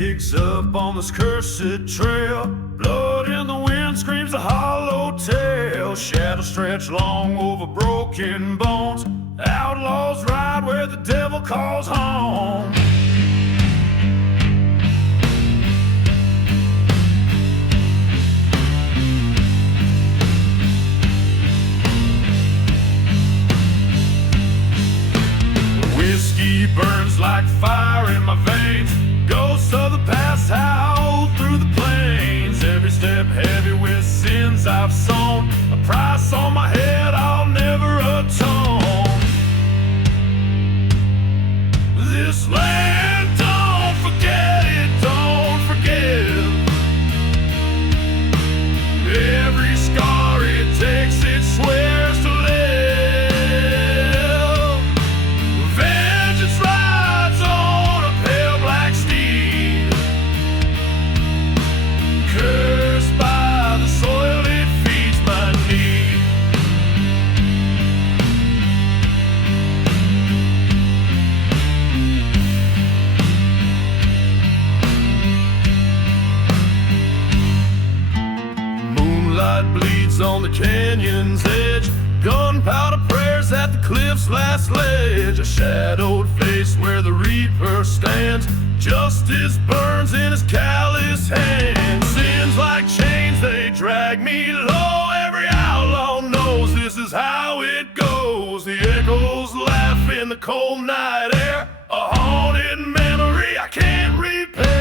kicks up on this cursed trail. Blood in the wind screams a hollow tale. Shadows stretch long over broken bones. Outlaws ride where the devil calls home. Whiskey burns like fire in my veins. Ghosts of the past howl through the plains. Every step heavy with sins I've sown. A price on my head I'll never atone. This land, don't forget it, don't forgive. Every scar it takes, it swears to live. Bleeds on the canyon's edge. Gunpowder prayers at the cliff's last ledge. A shadowed face where the reaper stands. Justice burns in his callous hands. Sins like chains, they drag me low. Every outlaw knows this is how it goes. The echoes laugh in the cold night air. A haunted memory I can't repair.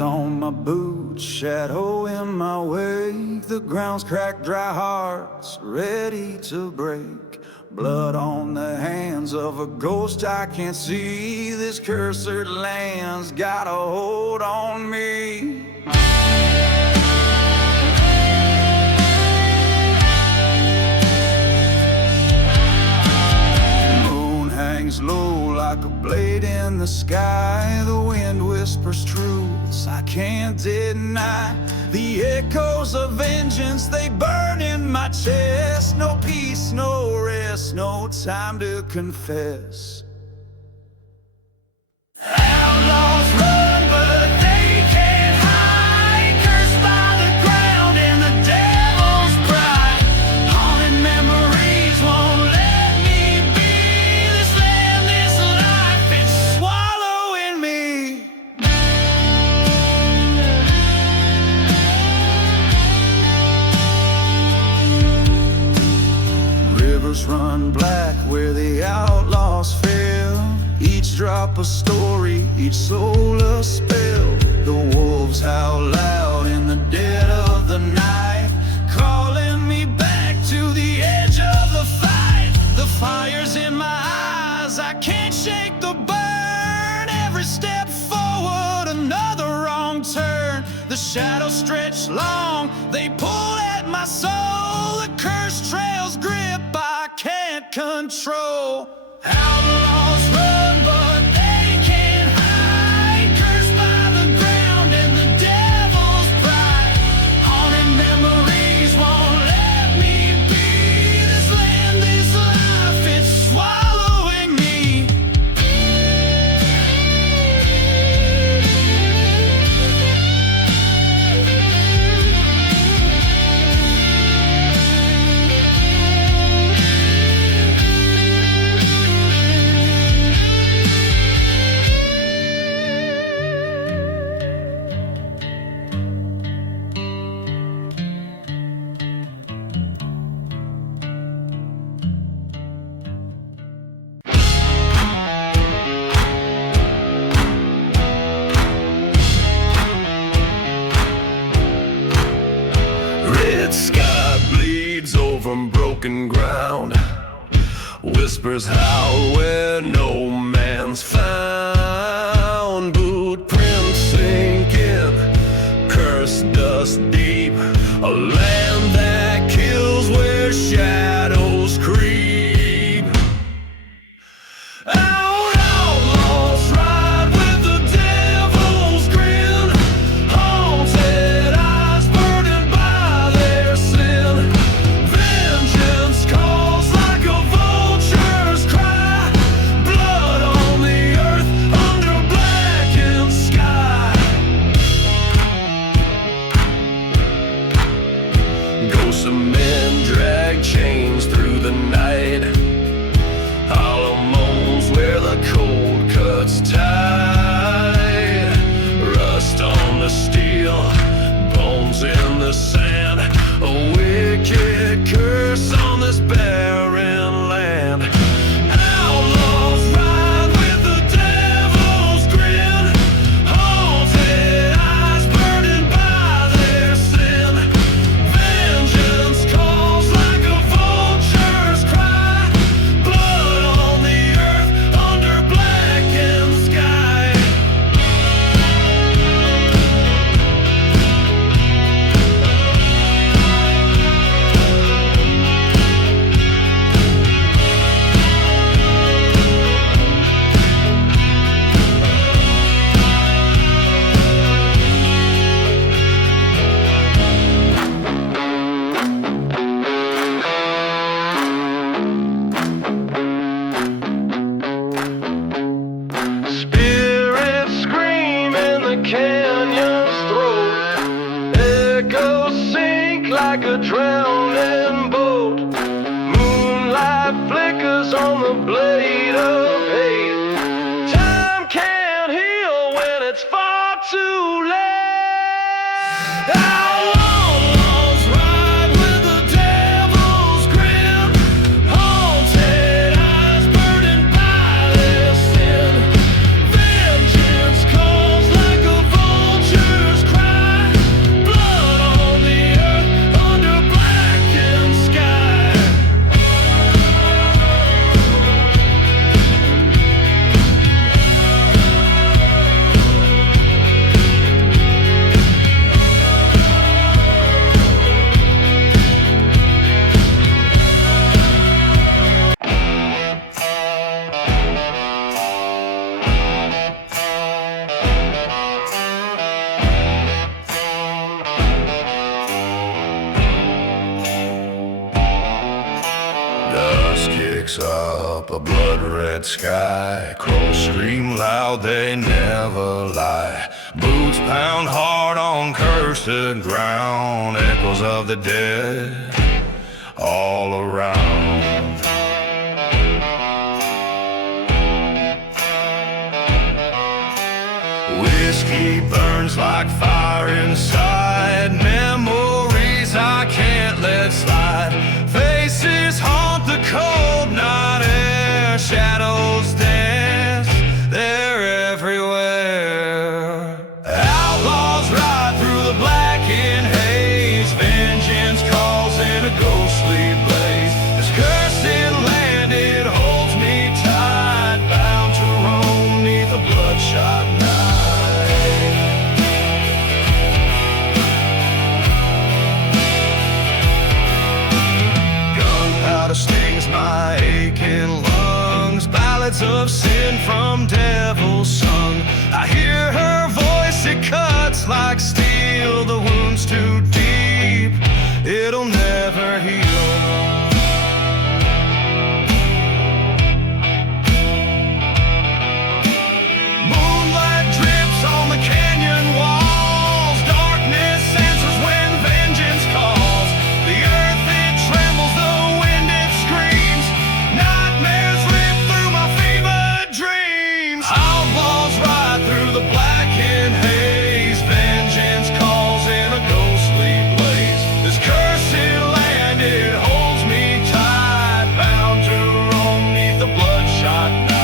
On my boots, shadow in my wake. The ground's cracked, dry hearts ready to break. Blood on the hands of a ghost I can't see. This cursed land's got a hold on me. Moon hangs low like a blade in the sky. The wind whispers truths I can't deny. The echoes of vengeance, they burn in my chest. No peace, no rest, no time to confess. Outlaws run, but they can't hide. Cursed by the ground and the devil's pride. Haunted memories won't let me be. This land, this life, it's swallowing me. Rivers run black where the outlaws fell. Each drop a story, each soul a spell. The wolves howl loud in the dead of the night, calling me back to the edge of the fight. The fire's in my eyes, I can't shake the burn. Every step forward, another wrong turn. The shadows shadows stretch long, they pull at my soul. The cursed trail's grip I can't control. Outlaws run, but they can't hide. Cursed by the ground and the devil's pride. Haunted memories won't let me be. This land, this life, it's swallowing me. Red sky bleeds over broken ground. Whispers howl where no man's found. Boot prints sink in, cursed dust deep. A land that kills where shadows creep. Outlaws ride with the devil's grin. Haunted eyes burdened by their sin. Vengeance calls like a vulture's cry. Blood on the earth under blackened sky. Ghosts of men drag chains through the night. Hollow moans where the cold cuts tight. Rust on the steel, bones in the sand. A wicked curse on this barren land. Outlaws ride with the devil's grin. Haunted eyes burdened by their sin. Vengeance calls like a vulture's cry. Blood on the earth under blackened sky. Spirits scream in the canyon's throat. Echoes sink like a drowning boat. Moonlight flickers on the blade of hate. Time can't heal when it's far too late. Outlaws ride with the devil's grin. Haunted eyes burdened by their sin. Vengeance calls like a vulture's cry. Blood on the earth under blackened sky. Dust kicks up a blood-red sky. Crows scream loud, they never lie. Boots pound hard on cursed ground. Echoes of the dead all around. Whiskey burns like fire inside. Memories I can't let slide. Faces haunt the cold night air. Shadows dance, they're everywhere. Outlaws ride through the blackened haze. Vengeance calls in a ghostly blaze. This cursed land, it holds me tight. Bound to roam neath a bloodshot night. from devil sung. I hear her voice, it cuts like steel. The wound's too deep, it'll never heal. Moonlight drips on the canyon walls. Darkness answers when vengeance calls. The earth, it trembles, the wind, it screams. Nightmares rip through my fevered dreams. Outlaws ride through the blackened haze. Vengeance calls in a ghostly blaze. This cursed land, it holds me tight, bound to roam 'neath the bloodshot night.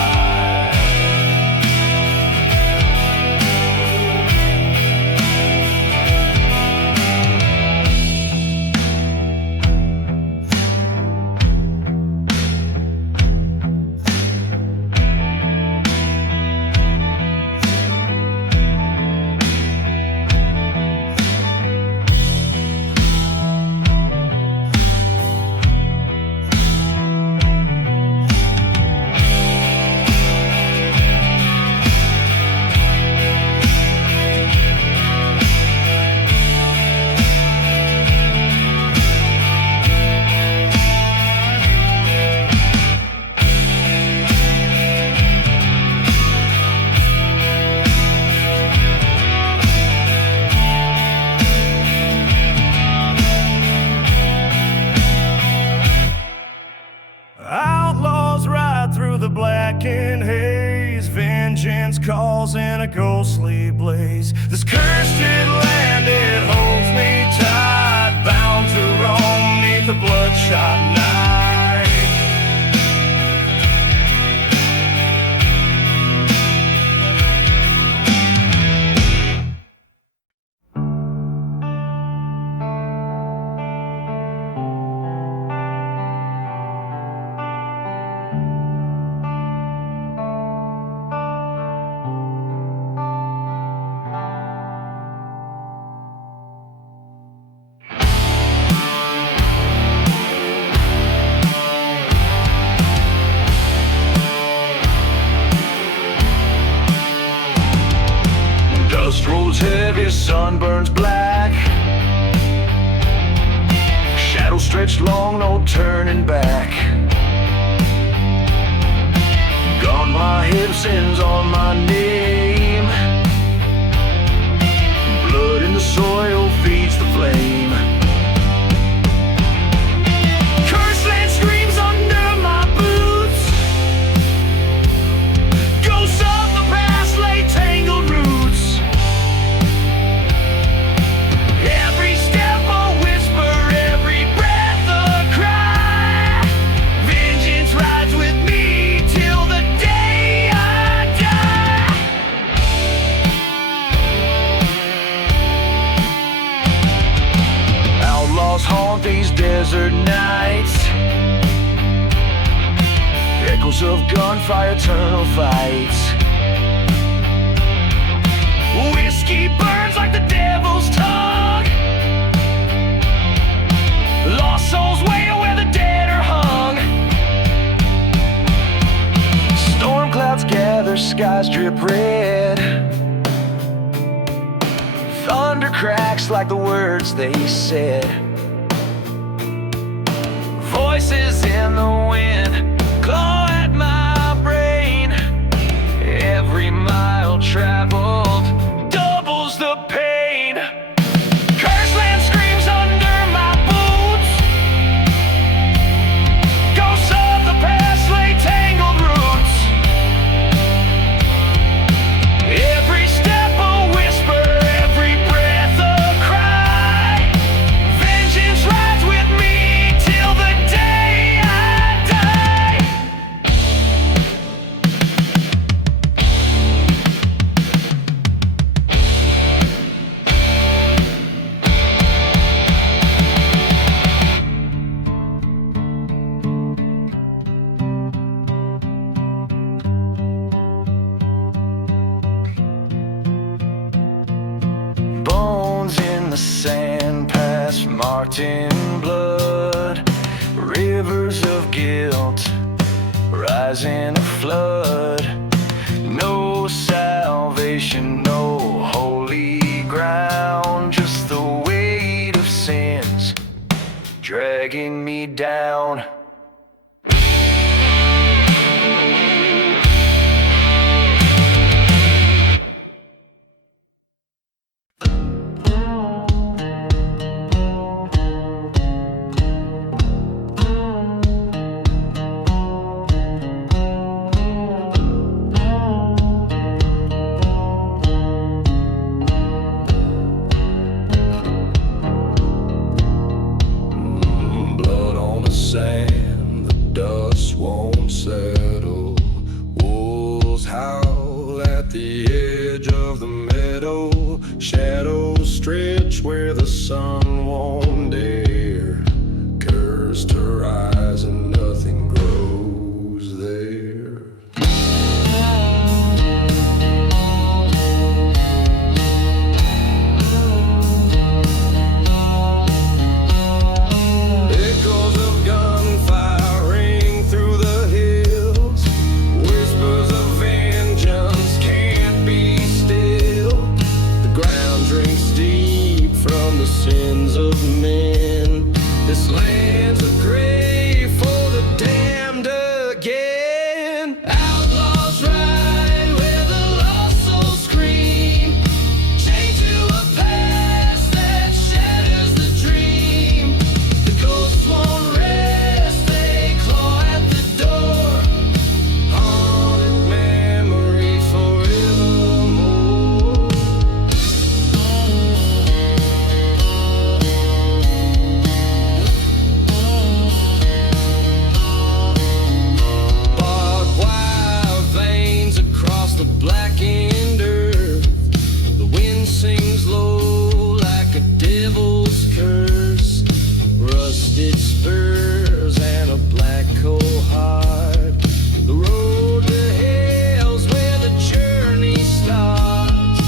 Outlaws ride through the blackened haze. Vengeance calls in a ghostly blaze. This cursed land, it holds me tight, bound to roam 'neath the bloodshot night. Dust rolls heavy, sun burns black. Shadows stretch long, no turning back. Gone my hips, ends on my name. Blood in the soil feeds the flame. Cursed land screams under my boots. Ghosts of the past lay tangled roots. Every step a whisper, every breath a cry. Vengeance rides with me till the day I die. Outlaws haunt these desert nights. Echoes of gunfire, eternal fights. Whiskey burns like the devil's tongue. Lost souls wait where the dead are hung. Storm clouds gather, skies drip red. Thunder cracks like the words they said. Voices in the wind claw at my brain. Every mile traveled doubles the pain. Cursed land screams under my boots. Ghosts of the past lay tangled roots. Every step a whisper, every breath a cry. Vengeance rides with me till the day I die. Bones in the sand, past marked in blood. Rivers of guilt rise in a flood. dragging me down. Sand, the dust won't settle. Wolves howl at the edge of the meadow. Shadows stretch where the sun won't dare. Cursed horizon, nothing grows there. Sins of men. This land's a grave for the damned again. Outlaws ride where the lost souls scream, chained to a past that shatters the dream. The ghosts won't rest, they claw at the door. Haunted memories forevermore. Blackened earth, the wind sings low like a devil's curse. Rusted spurs and a black coal heart. The road to hell's where the journey starts.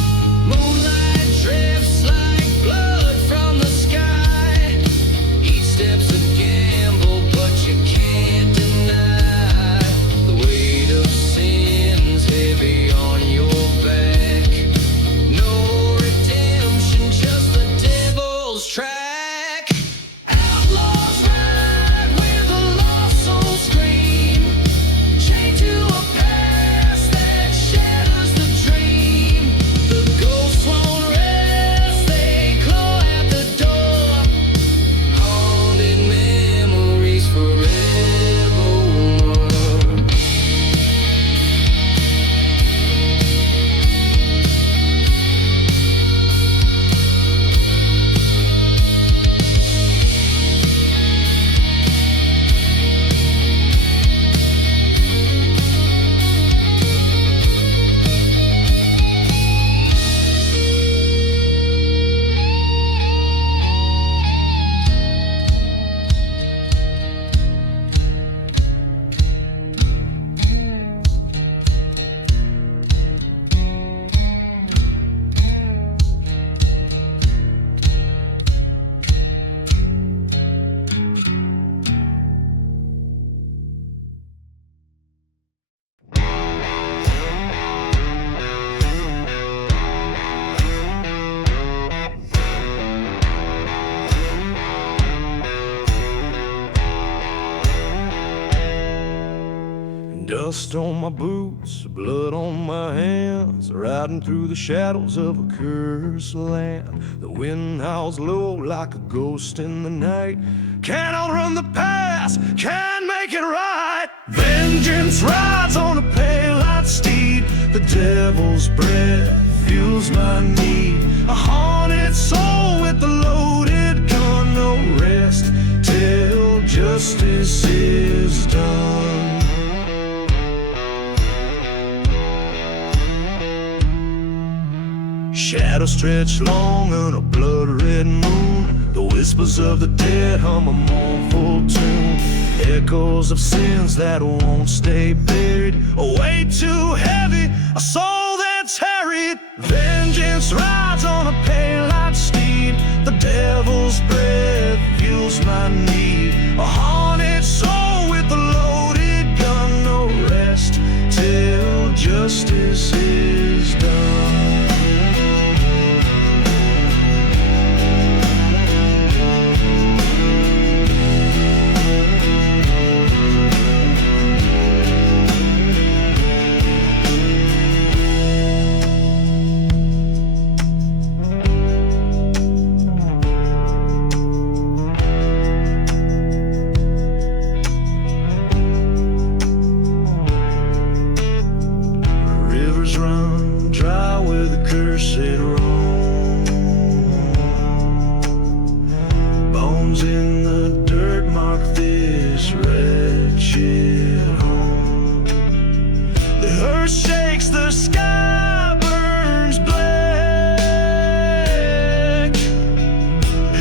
Moonlight drips like blood from the sky. Each step's a gamble, but you can't deny the weight of sin's heavy on your back. No redemption, just the devil's track. Outlaws ride where the lost souls scream, chained to a past that shatters the dream. The ghosts won't rest, they claw at the door. Haunted memories forevermore. Dust on my boots, blood on my hands, riding through the shadows of a cursed land. The wind howls low like a ghost in the night. Can't outrun the past, can't make it right. Vengeance rides on a pale white steed. The devil's breath fuels my need. A haunted soul with a loaded gun. No rest till justice is done. Shadows stretch long on a blood-red moon. The whispers of the dead hum a mournful tune. Echoes of sins that won't stay buried. A weight too heavy, a soul that's harried. Vengeance rides on a pale white steed. The devil's breath fuels my need. A haunted soul with a loaded gun. No rest till justice is done. bones in the dirt mark this wretched home. The earth shakes, the sky burns black.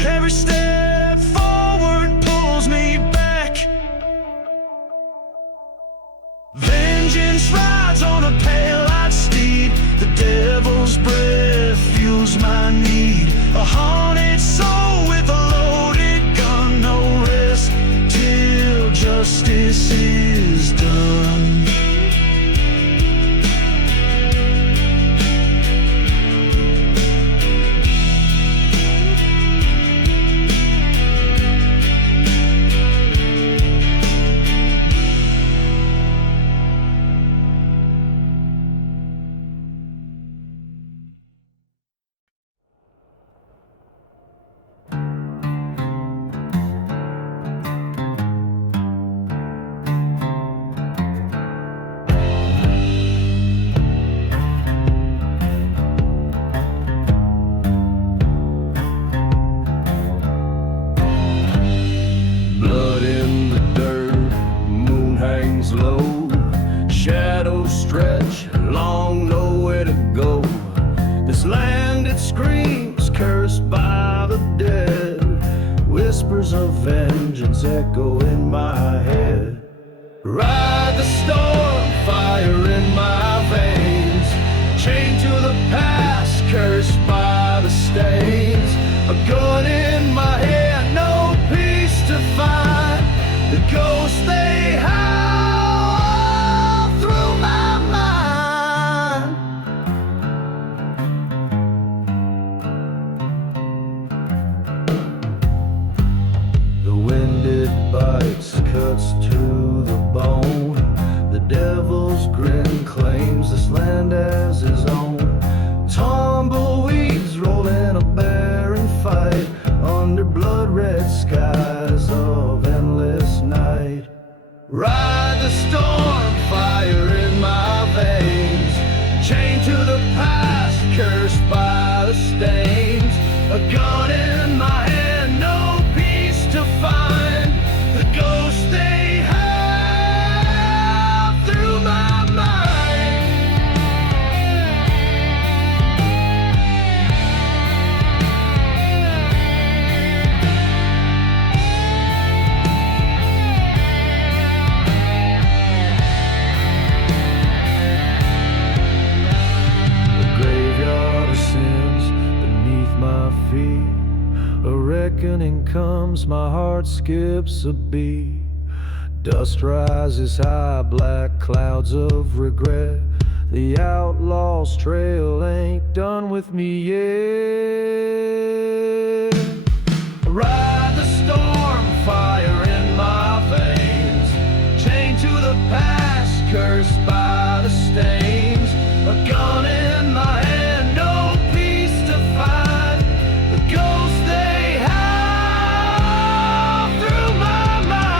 Every step forward pulls me back. Vengeance rides on a pale-eyed steed. The devil's breath fuels my need. A haunted soul with a loaded gun. No rest till justice is done. Low shadows stretch long, nowhere to go. This land, it screams, cursed by the dead. Whispers of vengeance echo in my head. Ride the storm, fire in my veins. Chained to the past, cursed by the stains. A gun in my hand, no peace to find. The ghosts they hide through my mind. The wind it bites, cuts to the bone. The devil's grin claims this land as his own. Tumbleweeds roll in a barren fight under blood-red skies of endless night. Ride the storm, fire in my veins. Chained to the past, cursed by the stains. A gun in my hand, no peace to find. The ghosts they have through my mind. The graveyard ascends beneath my feet. A reckoning comes, my heart skips a beat. Dust rises high, black clouds of regret. The outlaw's trail ain't done with me yet. Ride the storm, fire in my veins. Chained to the past, cursed by the stains. A gun in my hand, no peace to find. The ghosts they have through my mind.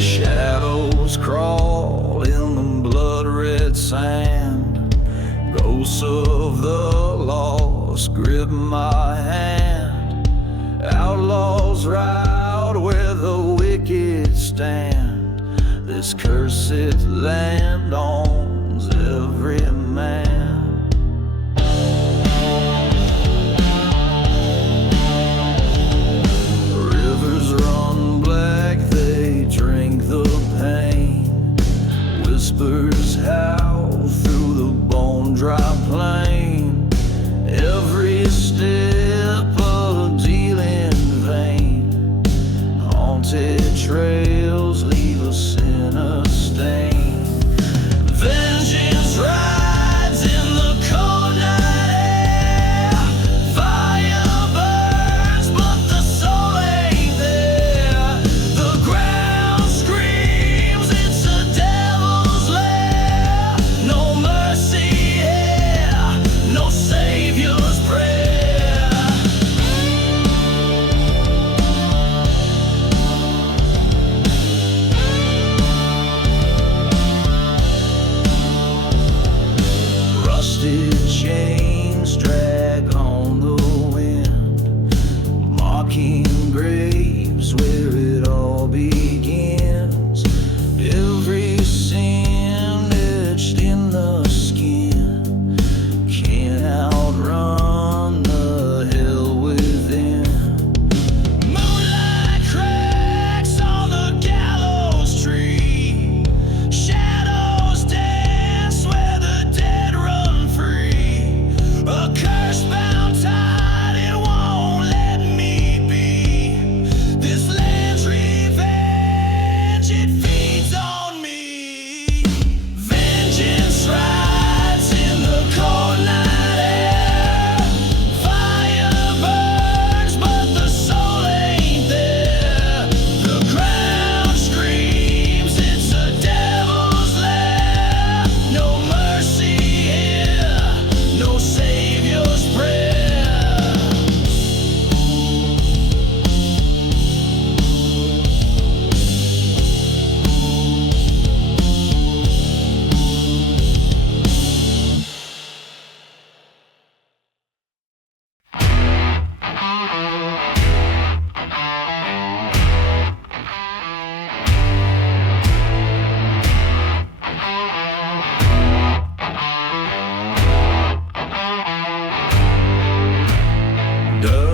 Shadows crawl in the blood-red sand. Ghosts of the lost grip my hand. Outlaws ride where the wicked stand. This cursed land owns every man. Rivers run black, they drink the pain. Whispers howl through the bone-dry plain. Every step a dealing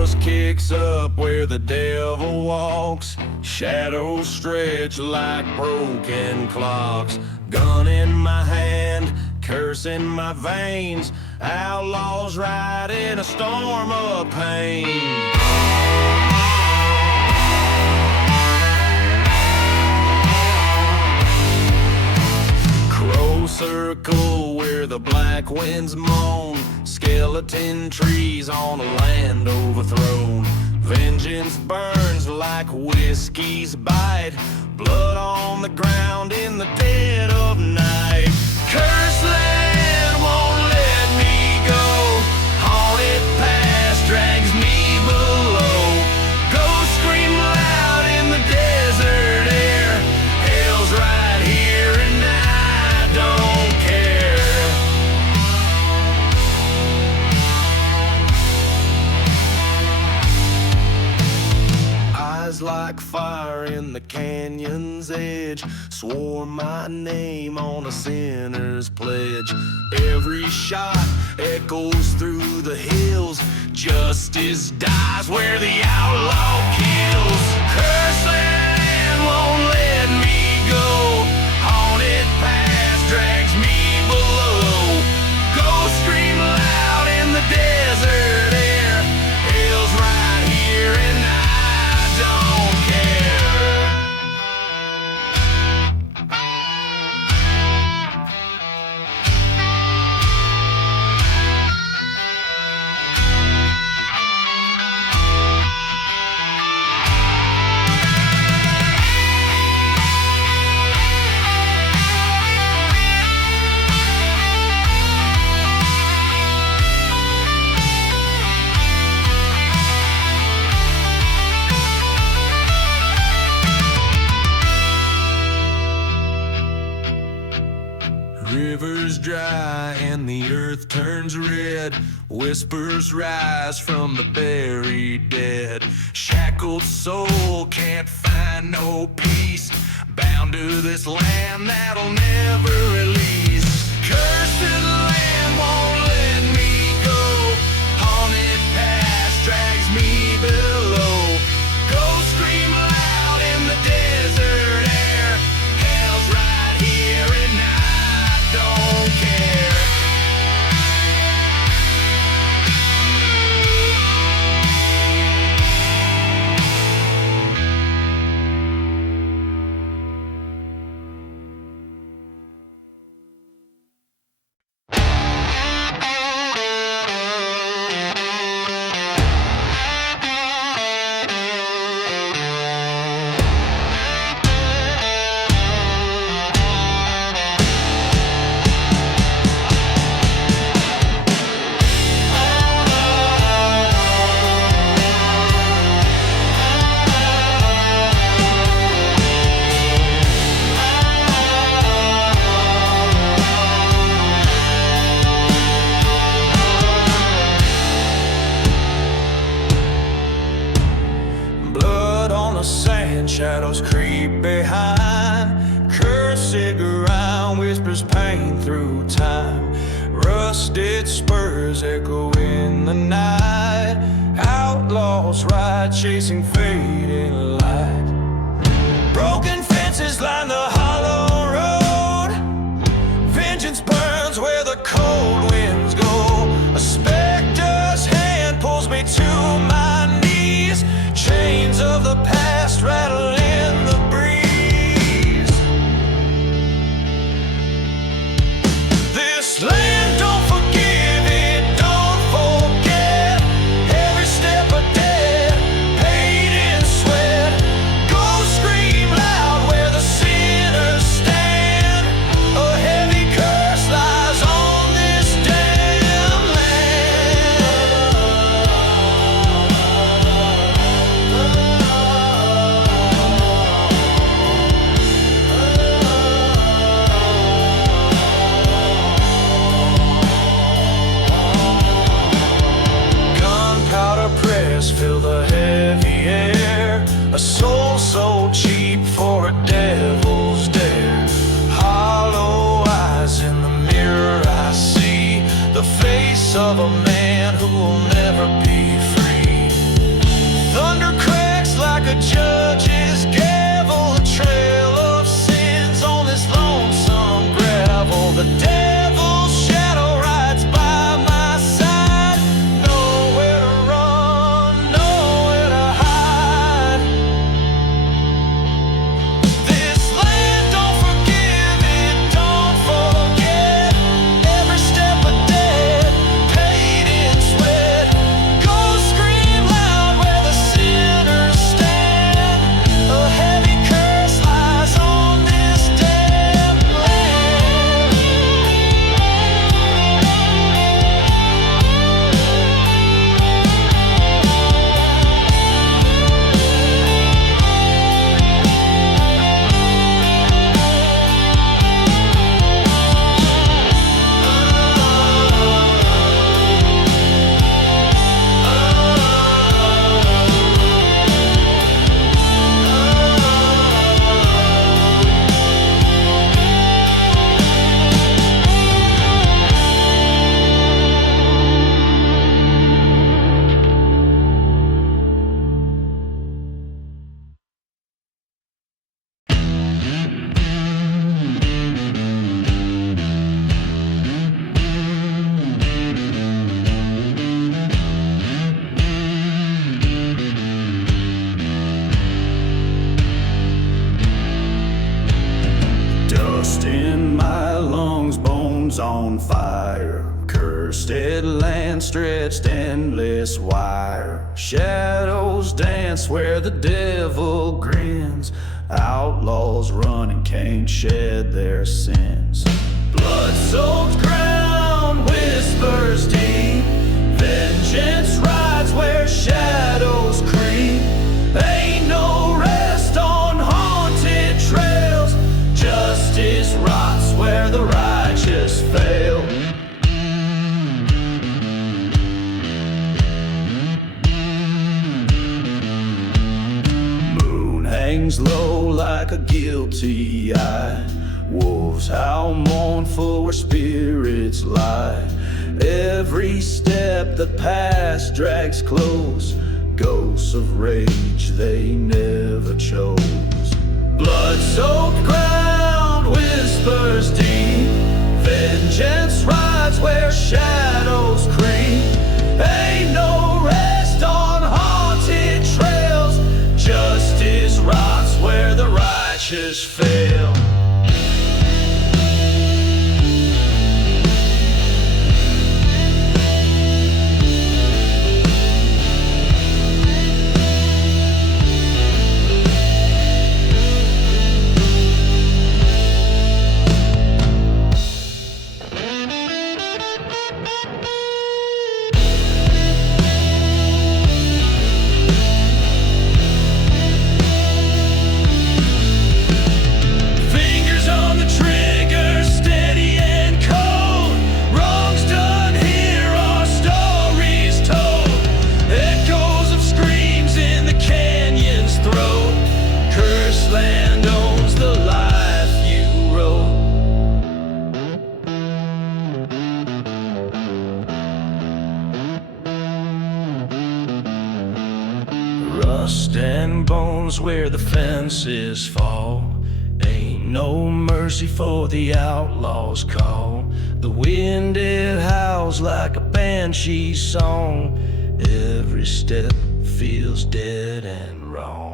dust kicks up where the devil walks. Shadows stretch like broken clocks. Gun in my hand, curse in my veins. Outlaws ride in a storm of pain. Circle where the black winds moan. Skeleton trees on a land overthrown. Vengeance burns like whiskey's bite. Blood on the ground in the dead of night. Cursed land won't let me go. Haunted past drags me below. Ghosts scream loud in the desert air. Hell's right here and I don't care. Eyes like fire in the canyon's edge. Swore my name on a sinner's pledge. Every shot echoes through the hills. Justice dies where the outlaw kills. Cursed land won't let me go. Haunted past drags me below. Ghosts scream loud in the desert air. Hell's right here and I don't care. Rivers dry and the earth turns red. Whispers rise from the buried dead. Shackled soul can't find no peace. Bound to this land that'll never release. Cursed land won't let me go. Haunted past drags me below. Ghosts scream loud in the desert air. Hell's right here and I don't care. Shadows creep behind. Cursed ground whispers pain through time. Rusted spurs echo in the night. Outlaws ride chasing fading light. Broken fences line the hollow road. Vengeance burns where the cold winds go. A specter's hand pulls me to my knees. Chains of the past rattle in the breeze. This land don't forgive, it don't forget. Every step a dead, paid in sweat. Ghosts scream loud where the sinners stand. A heavy curse lies on this damn land. Gunpowder prayers fill the heavy air. A soul so cheap for a devil's dare. Hollow eyes in the mirror I see. The face of a man who will never be free. homes on fire, cursed land stretched endless wire. Shadows dance where the devil grins. Outlaws run and can't shed their sins. Blood-soaked ground whispers deep. Vengeance rides where shadows creep. Ain't no rest on haunted trails. Justice rots where the righteous fail. Moon hangs low like a guilty eye. Wolves howl mournful where spirits lie. Every step the past drags close. Ghosts of rage they never chose. Blood-soaked ground whispers deep. Vengeance rides where shadows creep. Ain't no rest on haunted trails. Justice rots where the righteous fail. Rust and bones where the fences fall. Ain't no mercy for the outlaw's call. The wind it howls like a banshee's song. Every step feels dead and wrong.